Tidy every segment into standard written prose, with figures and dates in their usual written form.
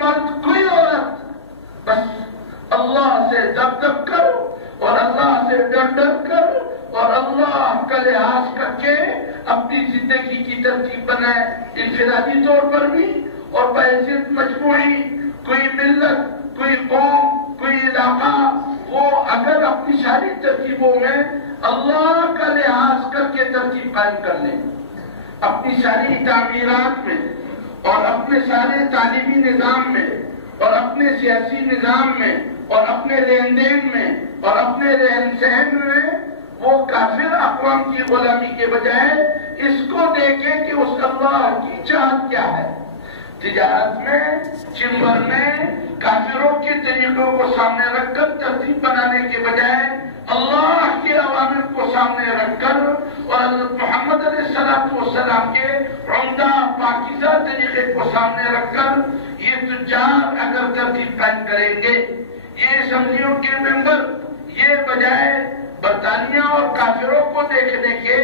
مرد کوئی عورت بس اللہ سے دب دب کر اور اللہ سے ڈر ڈر کر اور اللہ کا لحاظ کر کے اپنی زندگی کی ترتیب بنائے، انفرادی طور پر بھی اور بحیثیت مجموعی، کوئی ملت، کوئی قوم، کوئی علاقہ، وہ اگر اپنی ساری ترتیبوں میں اللہ کا لحاظ کر کے ترتیب قائم کر لیں، اپنی ساری تعمیرات میں اور اپنے سارے تعلیمی نظام میں اور اپنے سیاسی نظام میں اور اپنے لین دین میں اور اپنے رہن سہن میں وہ کافر اقوام کی غلامی کے بجائے اس کو دیکھیں کہ اس اللہ کی چاہت کیا ہے۔ تجارت میں، چمبر میں کافروں کے طریقوں کو سامنے رکھ کر ترتیب بنانے کے بجائے اللہ کے عوامل کو سامنے رکھ کر اور حضرت محمد علیہ السلام کے عمدہ پاکیزہ طریقے کو سامنے رکھ کر یہ تجار اگر ترتیب قائم کریں گے، یہ اسمبلیوں کے ممبر یہ بجائے برطانیہ اور کافروں کو دیکھنے کے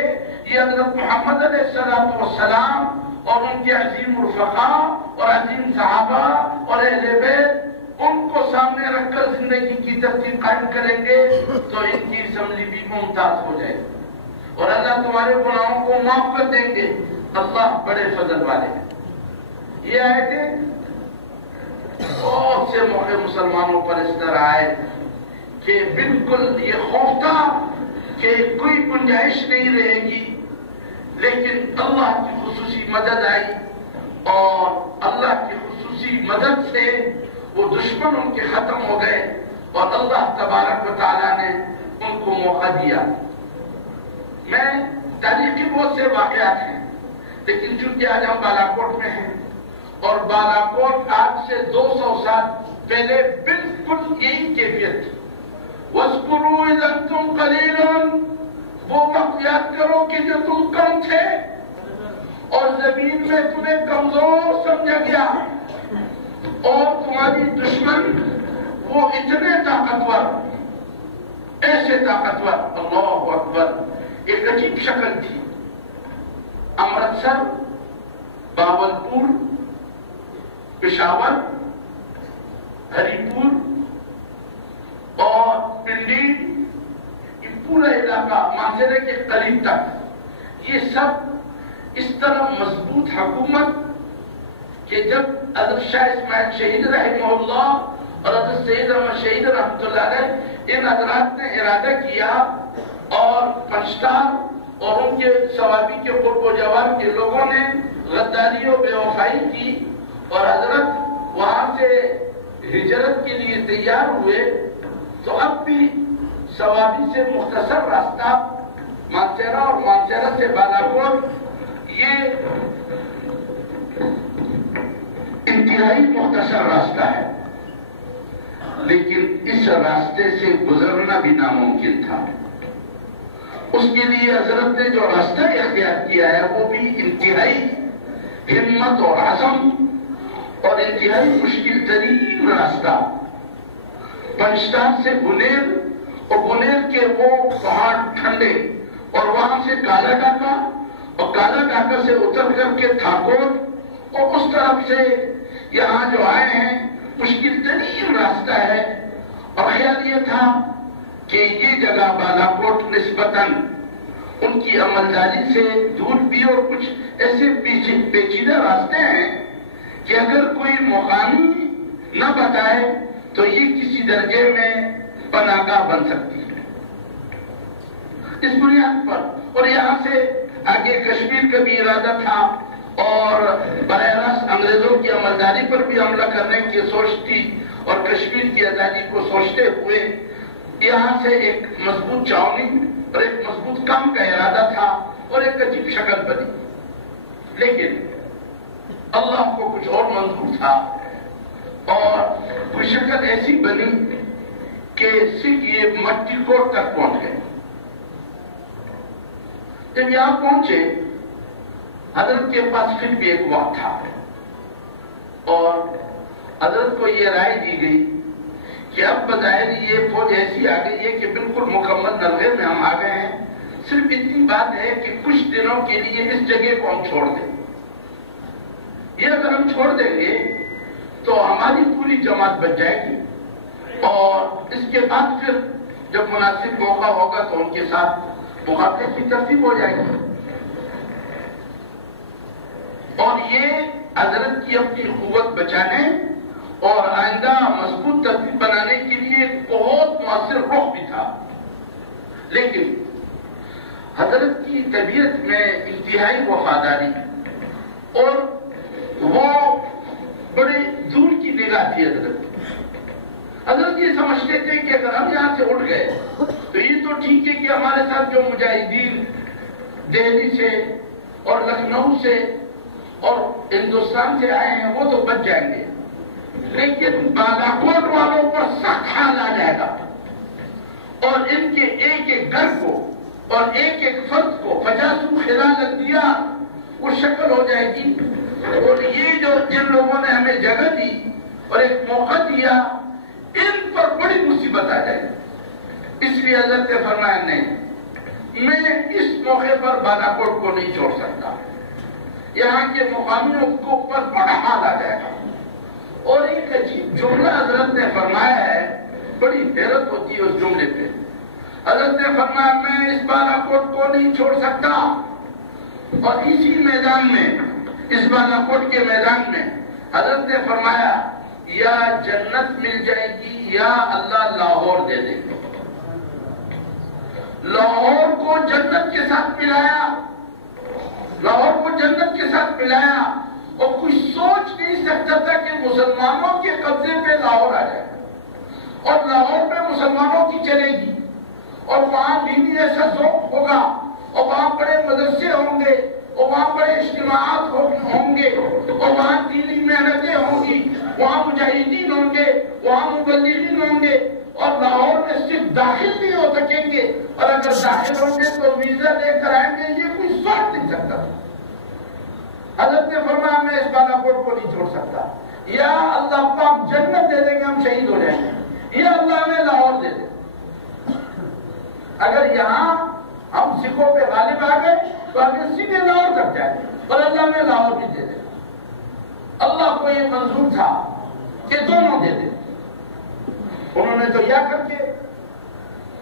یہ حضرت محمد علیہ السلام اور ان کے عظیم رفقا اور عظیم صحابہ اور اہل بیت ان کو سامنے رکھ کر زندگی کی ترتیب قائم کریں گے تو ان کی اسمبلی بھی ممتاز ہو جائے گی اور اللہ تمہارے گناہوں کو معاف کر دیں گے۔ اللہ بڑے فضل والے ہیں۔ یہ آیتیں بہت سے موقع مسلمانوں پر اس طرح آئے کہ بالکل یہ خوف تھا کہ کوئی گنجائش نہیں رہے گی، لیکن اللہ کی خصوصی مدد آئی اور اللہ کی خصوصی مدد سے وہ دشمن ان کے ختم ہو گئے اور اللہ تبارک و تعالیٰ نے ان کو موقع دیا۔ میں تاریخ کے بہت سے واقعات ہیں، لیکن چونکہ آج ہم بالاکوٹ میں ہیں اور بالاکوٹ آج سے 200 سال پہلے بالکل یہی کیفیت تھی۔ وَاذْكُرُوا إِذْ أَنْتُمْ قَلِيلٌ، وہ وقت یاد کرو کہ جو تم کم تھے اور زمین میں تمہیں کمزور سمجھا گیا اور تمہاری دشمن وہ اتنے طاقتور، ایسے طاقتور، اللہ اکبر، ایک عجیب شکل تھی۔ امرتسر، باولپور، پشاور، ہری پور اور پنڈی، یہ پورا علاقہ مانسیرے کے قریب تک یہ سب اس طرح مضبوط حکومت کہ جب حضرت شاہ اسماعیل شہید رحمہ اللہ اور حضرت سید احمد شہید رحمۃ اللہ علیہ ان حضرات نے ارادہ کیا اور پنجتار اور ان کے صوابی کے قرب و جوار کے لوگوں نے غداری و بے وفائی کی اور حضرت وہاں سے ہجرت کے لیے تیار ہوئے، تو اب بھی صوابی سے مختصر راستہ مانسیرا اور مانسیرا سے بالاکوٹ یہ انتہائی مختصر راستہ ہے، لیکن اس راستے سے گزرنا بھی ناممکن تھا۔ اس کے لیے حضرت نے جو راستہ اختیار کیا ہے وہ بھی انتہائی ہمت اور عزم اور انتہائی مشکل ترین راستہ، پنجتار سے بنیر اور بنیر کے وہ پہاڑ ٹھنڈے اور وہاں سے کالا ڈاکا اور کالا ڈاکا سے اتر کر کے تھاکوٹ اور اس طرف سے یہاں جو آئے ہیں مشکل ترین راستہ ہے، اور خیال یہ تھا کہ یہ جگہ بالاکوٹ نسبتاً ان کی عملداری سے دور بھی اور کچھ ایسے پیچیدہ راستے ہیں کہ اگر کوئی مقامی نہ بتائے تو یہ کسی درجے میں پناہ گاہ بن سکتی ہے۔ اس بنیاد پر اور یہاں سے آگے کشمیر کا بھی ارادہ تھا اور براہ راست انگریزوں کی عملداری پر بھی حملہ کرنے کی سوچ تھی اور کشمیر کی آزادی کو سوچتے ہوئے یہاں سے ایک مضبوط چھاؤنی اور ایک مضبوط کام کا ارادہ تھا اور ایک عجیب شکل بنی، لیکن اللہ کو کچھ اور منظور تھا اور وہ شکل ایسی بنی کہ صرف یہ مٹی کوٹ تک پہنچ گئے۔ جب یہاں پہنچے حضرت کے پاس پھر بھی ایک وقت تھا اور حضرت کو یہ رائے دی گئی کہ اب بظاہر یہ فوج ایسی آ گئی ہے کہ بالکل مکمل نلغے میں ہم آ گئے ہیں، صرف اتنی بات ہے کہ کچھ دنوں کے لیے اس جگہ کو ہم چھوڑ دیں، یہ اگر ہم چھوڑ دیں گے تو ہماری پوری جماعت بچ جائے گی، اور اس کے بعد پھر جب مناسب موقع ہوگا تو ان کے ساتھ مقابلے کی ترتیب ہو جائے گی۔ اور یہ حضرت کی اپنی قوت بچانے اور آئندہ مضبوط ترتیب بنانے کے لیے ایک بہت مؤثر رخ بھی تھا، لیکن حضرت کی طبیعت میں انتہائی وفاداری اور وہ بڑے دور کی نگاہ تھی حضرت یہ سمجھتے تھے کہ اگر ہم یہاں سے اٹھ گئے تو یہ تو ٹھیک ہے کہ ہمارے ساتھ جو مجاہدین دہلی سے اور لکھنؤ سے اور ہندوستان سے آئے ہیں وہ تو بچ جائیں گے، لیکن بالاکوٹ والوں پر سخت حال آ جائے گا اور ان کے ایک ایک گھر کو اور ایک ایک فرد کو 50 خلال دیا وہ شکل ہو جائے گی، اور یہ جو جن لوگوں نے ہمیں جگہ دی اور ایک موقع دیا ان پر بڑی مصیبت آ جائے گی۔ اس لیے حضرت نے فرمایا نہیں، میں اس موقع پر بالاکوٹ کو نہیں چھوڑ سکتا، یہاں کے مقامیوں کو اوپر بڑا حال آ جائے گا۔ اور ایک عجیب جملہ حضرت نے فرمایا ہے، بڑی حیرت ہوتی ہے اس جملے پہ۔ حضرت نے فرمایا میں اس بالاکوٹ کو نہیں چھوڑ سکتا، اور اسی میدان میں، اس بالاکوٹ کے میدان میں حضرت نے فرمایا یا جنت مل جائے گی یا اللہ لاہور دے دے گا۔ لاہور کو جنت کے ساتھ ملایا، لاہور کو جنت کے ساتھ ملایا، اور کوئی سوچ نہیں سکتا تھا کہ مسلمانوں کے قبضے پہ لاہور آ جائے اور لاہور میں مسلمانوں کی چلے گی، اور وہاں دینی ایسا ذوق ہوگا، اور وہاں بڑے مدرسے ہوں گے، اور وہاں بڑے اجتماعات ہوں گے، اور وہاں دینی محنتیں ہوں گی، وہاں مجاہدین ہوں گے، وہاں مبلغین ہوں گے، اور لاہور میں صرف داخل نہیں ہو سکیں گے، اور اگر داخل ہوں گے تو ویزا لے کر آئیں گے، یہ کوئی سوچ نہیں سکتا۔ حضرت نے فرمایا میں اس بالاکوٹ کو نہیں چھوڑ سکتا، یا اللہ پاک جنت دے دیں گے ہم شہید ہو جائیں گے، یا اللہ ہمیں لاہور دے دے۔ اگر یہاں ہم سکھوں پہ غالب آ گئے تو آگے سیدھے لاہور تک جائیں گے، اور اللہ ہمیں لاہور بھی دے دے۔ اللہ کو یہ منظور تھا کہ دونوں دے دے۔ انہوں نے تو یا کر کے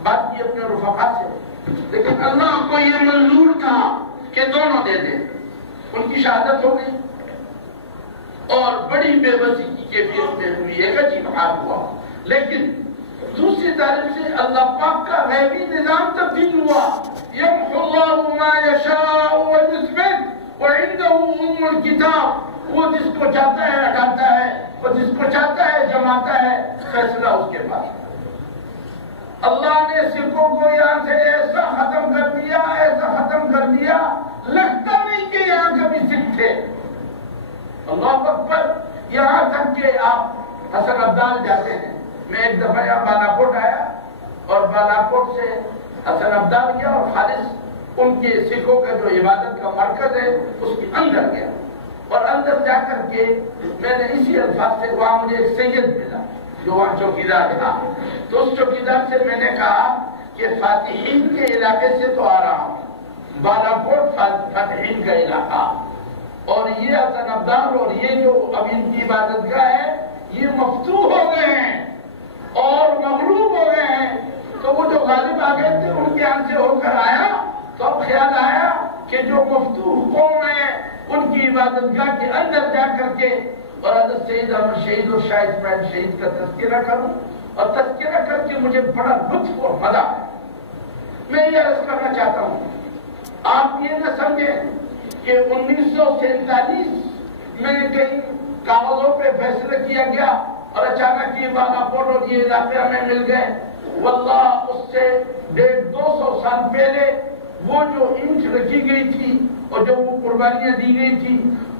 بات کی اپنے رفقا سے، لیکن اللہ کو یہ منظور تھا کہ دونوں دے دے۔ ان کی شہادت ہو گئی اور بڑی بے بسی کی کیفیت میں ہوئی، ایک عجیب حال ہوا، لیکن دوسری طرف سے اللہ پاک کا غیبی نظام تبدیل ہوا۔ یمحو اللہ ما یشاء ویثبت وعنده ام الکتاب، وہ جس کو چاہتا ہے ہٹاتا ہے اور جس کو چاہتا ہے جماتا ہے، فیصلہ اس کے پاس۔ اللہ نے سکھوں کو یہاں سے ایسا ختم کر دیا، ایسا ختم کر دیا، لگتا نہیں کہ یہاں کبھی سکھ تھے۔ اللہ اکبر، یہاں تک کہ آپ حسن عبدال جاتے ہیں۔ میں ایک دفعہ یہاں بالاکوٹ آیا اور بالاکوٹ سے حسن عبدال گیا اور خالص ان کے سکھوں کا جو عبادت کا مرکز ہے اس کے اندر گیا، اور اندر جا کر کے میں نے اسی الفاظ سے، وہاں مجھے ایک سید ملا جو وہاں چوکیدار تھا، تو اس چوکیدار سے میں نے کہا کہ فاتحین کے علاقے سے تو آ رہا ہوں، بالاکوٹ فاتحین کا علاقہ، اور یہ حسن عبدال اور یہ جو اب ان کی عبادت گاہ ہے یہ مفتوح ہو گئے ہیں اور مغلوب ہو گئے ہیں۔ تو وہ جو غالب آ گئے تھے ان کے یہاں سے ہو کر آیا تو اب خیال آیا کہ جو مفتوح قوم ہے ان کی عبادت گاہ کے اندر جا کر کے اور حضرت سید احمد شہید اور شاہ اسماعیل شہید کا تذکرہ کروں، اور تذکرہ کر کے مجھے بڑا لطف اور مزہ ہے۔ میں یہ عرض کرنا چاہتا ہوں، آپ یہ نہ سمجھیں کہ 1947 میں کئی کاغذوں پہ فیصلہ کیا گیا اور اچانک یہ بالاکوٹ اور یہ علاقے ہمیں مل گئے۔ واللہ اس سے 150-200 سال پہلے وہ جو اینٹ رکھی گئی تھی اور جو وہ قربانیاں دی گئی تھی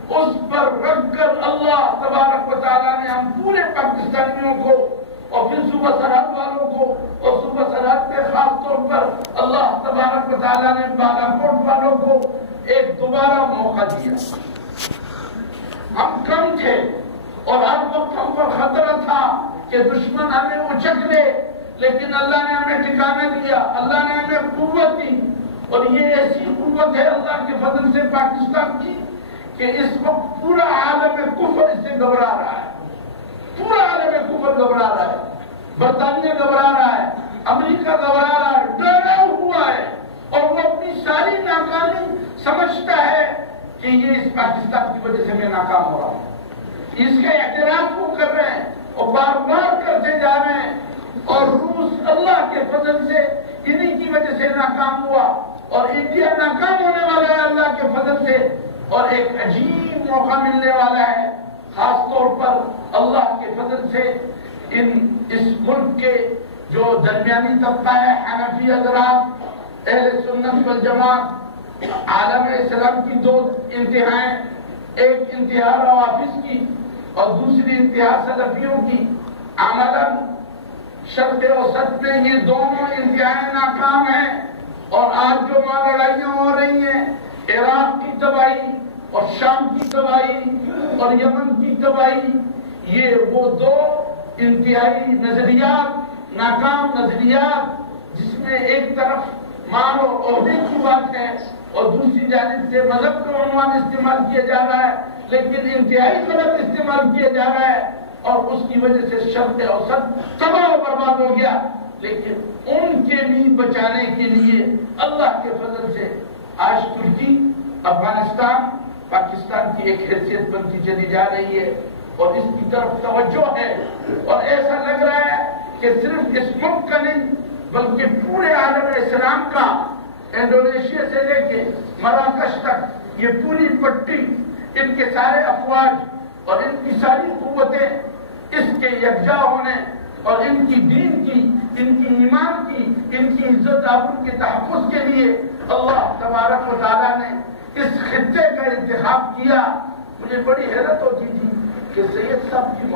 اس پر رکھ کر اللہ تبارک و تعالیٰ نے ہم پورے پاکستانیوں کو اور پھر صوبہ سرحد والوں کو اور صوبہ سرحد پہ خاص طور پر اللہ تبارک و تعالیٰ نے بالاکوٹ والوں کو ایک دوبارہ موقع دیا۔ ہم کم تھے اور ہر وقت ہم پر خطرہ تھا کہ دشمن ہمیں اچک لے، لیکن اللہ نے ہمیں ٹھکانہ دیا، اللہ نے ہمیں قوت دی، اور یہ ایسی قوت ہے اللہ کے فضل سے پاکستان کی کہ اس وقت پورا عالم کفر اس سے گھبرا رہا ہے، پورا عالم اوپر گھبرا رہا ہے، برطانیہ گھبرا رہا ہے، امریکہ گھبرا رہا ہے، ڈرا ہوا ہے، اور وہ اپنی ساری ناکامی سمجھتا ہے کہ یہ اس پاکستان کی وجہ سے میں ناکام ہو رہا ہوں۔ اس کا اعتراف وہ کر رہے ہیں اور بار بار کرتے جا رہے ہیں، اور روس اللہ کے فضل سے انہی کی وجہ سے ناکام ہوا، اور انڈیا ناکام ہونے والا ہے اللہ کے فضل سے، اور ایک عجیب موقع ملنے والا ہے خاص طور پر اللہ کے فضل سے اس ملک کے جو درمیانی طبقہ ہے، حنفی حضرات، اہل سنت والجماعت، عالم اسلام کی دو انتہائیں، ایک انتہا روافض کی اور دوسری انتہا سلفیوں کی، عملاً شرق اوسط میں یہ دونوں انتہائیں ناکام ہیں، اور آج جو وہاں لڑائیاں ہو رہی ہیں، عراق کی تباہی اور شام کی تباہی اور یمن کی تباہی، یہ وہ دو انتہائی نظریات، ناکام نظریات، جس میں ایک طرف مال اور عہدے کی بات ہے اور دوسری جانب سے مذہب کا عنوان استعمال کیا جا رہا ہے، لیکن انتہائی غلط استعمال کیا جا رہا ہے، اور اس کی وجہ سے شرق اوسط تباہ و برباد ہو گیا۔ لیکن ان کے بھی بچانے کے لیے اللہ کے فضل سے آج ترکی، افغانستان، پاکستان کی ایک حیثیت بنتی چلی جا رہی ہے، اور اس کی طرف توجہ ہے، اور ایسا لگ رہا ہے کہ صرف اس ملک کا نہیں بلکہ پورے عالم اسلام کا، انڈونیشیا سے لے کے مراکش تک یہ پوری پٹی، ان کے سارے افواج اور ان کی ساری قوتیں اس کے یکجا ہونے اور ان کی دین کی، ان کی ایمان کی، ان کی عزت آبرو کے تحفظ کے لیے اللہ تبارک و تعالیٰ نے اس خطے کا انتخاب کیا۔ مجھے بڑی حیرت ہوتی تھی کہ سید صاحب کی